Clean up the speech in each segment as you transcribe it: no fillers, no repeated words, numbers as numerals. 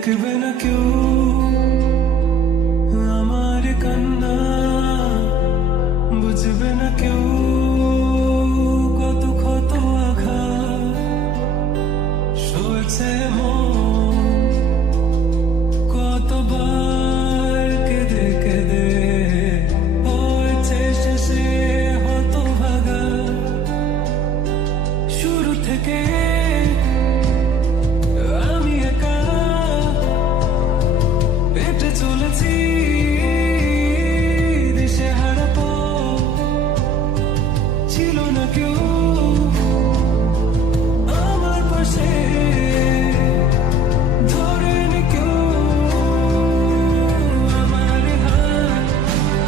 দেখবে না কেউ আমার কান্না, বুঝবে না কেউ কত ক্ষত আঘাত সইছে মন, কতবার কেঁদে কেঁদে হয়েছে শেষে হতভাগা। শুরু থেকে আমি একা হেঁটে চলেছি দিশে হারা পথ, ছিল না কেউ আমার পাশে, ধরেনি কেউ আমার হাত।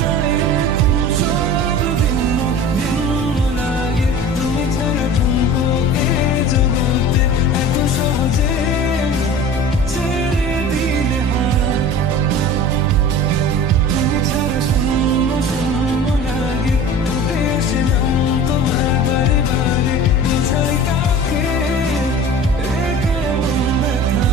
তাই এখন সব ভিন্ন ভিন্ন লাগে, তুমি ছাড়া ঠুনকো এ জগতে এত সহজে ছেড়ে দিলে হাত। তুমি ছাড়া শূন্য শূন্য লাগে, উঠে আসে নাম তোমার বারে বারে, বোঝাই কাকে এ কেমন ব্যথা।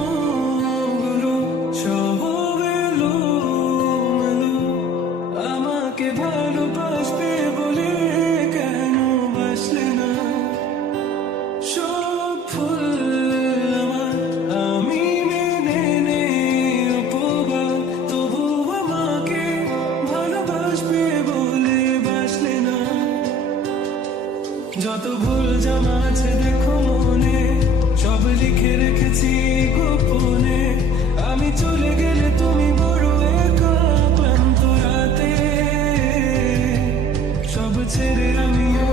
স্বপ্নগুলো সব এলোমেলো, আমাকে ভালোবাসবে বলে কেন বাসলে না? সব ভুল আমার, আমি মেনে নেই অপবাদ, তবু আমাকে ভালোবাসবে বলে বাসলে না। যত ভুল জামা আছে দেখো মনে, সব লিখে রেখেছি গোপনে। আমি চলে গেলে তুমি বড় একা ক্লান্ত রাতে, সব ছেড়ে আমিও